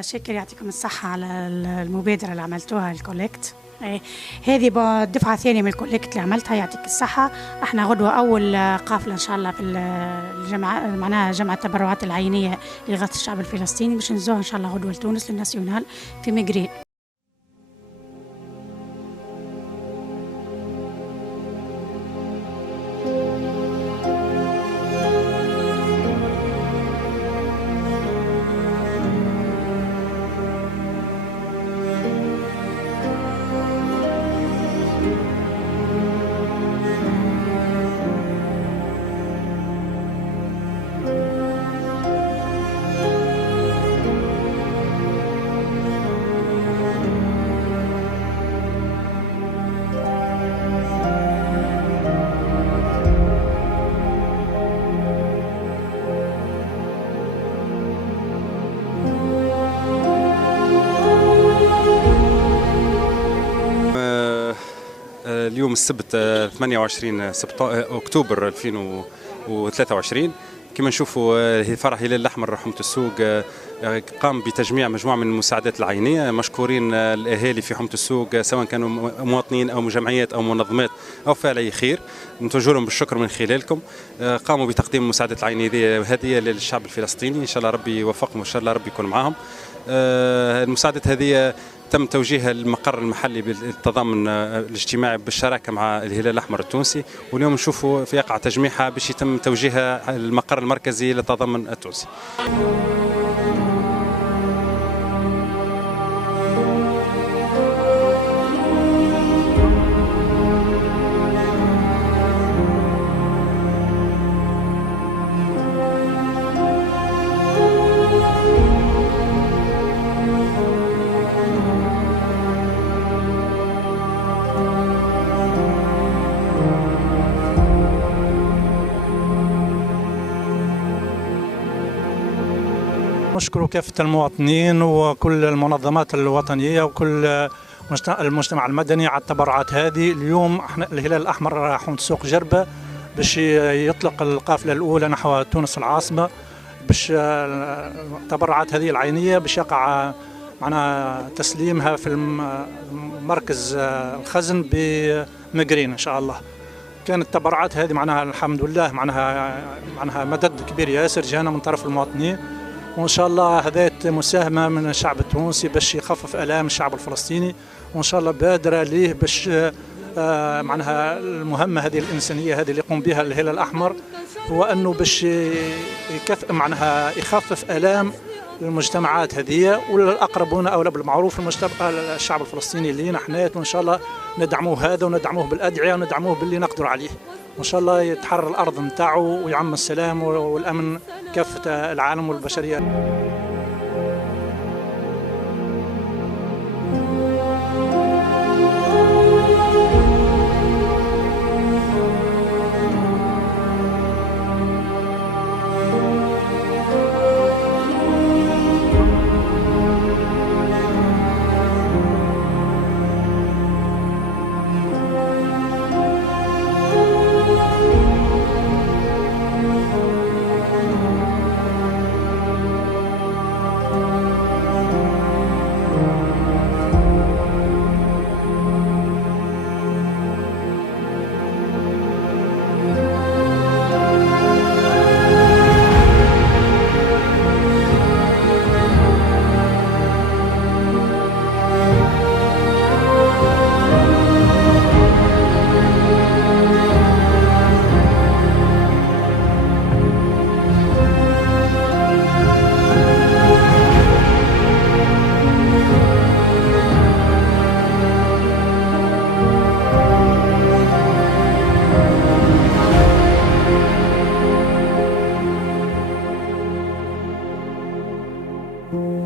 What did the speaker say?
شكر يعطيكم الصحة على المبادرة اللي عملتوها الكوليكت. هذه دفعة ثانية من الكوليكت اللي عملتها، يعطيك الصحة. احنا غدوة أول قافلة إن شاء الله في الجمعة، معناها جمع التبرعات العينية لإغاثة الشعب الفلسطيني، باش نزوها إن شاء الله غدوة لتونس للناسيونال في ميغرين. اليوم السبت 28 أكتوبر 2023. كما نشوفوا فرع هلال الأحمر حمة السوق قام بتجميع مجموعة من المساعدات العينية. مشكورين الأهالي في حمة السوق، سواء كانوا مواطنين أو جمعيات أو منظمات أو فاعلي خير، نتوجه لهم بالشكر من خلالكم. قاموا بتقديم المساعدات العينية هدية للشعب الفلسطيني، إن شاء الله ربي يوفقهم وإن شاء الله ربي يكون معهم. المساعدات هذه تم توجيهها للمقر المحلي بالتضامن الاجتماعي بالشراكه مع الهلال الاحمر التونسي، واليوم نشوفوا في يقع تجميعها باش يتم توجيهها للمقر المركزي للتضامن التونسي. نشكر كافة المواطنين وكل المنظمات الوطنية وكل المجتمع المدني على التبرعات هذه. اليوم احنا الهلال الأحمر حمد سوق جربة باش يطلق القافلة الأولى نحو تونس العاصمة، باش التبرعات هذه العينية باش يقع معنا تسليمها في مركز الخزن بمقرين إن شاء الله. كانت التبرعات هذه معناها الحمد لله معناها مدد كبير ياسر جانا من طرف المواطنين، وإن شاء الله هذه مساهمة من الشعب التونسي باش يخفف آلام الشعب الفلسطيني، وإن شاء الله بادرة ليه باش معناها المهمة هذه الإنسانية هذه اللي يقوم بها الهلال الأحمر، هو أنه باش معناها يخفف آلام المجتمعات هذه، والأقربون أولى بالمعروف الشعب الفلسطيني اللي نحن، وإن شاء الله ندعموه هذا وندعموه بالأدعية وندعموه باللي نقدر عليه، وإن شاء الله يتحرر الأرض نتاعو ويعم السلام والأمن كافة العالم والبشرية. الله.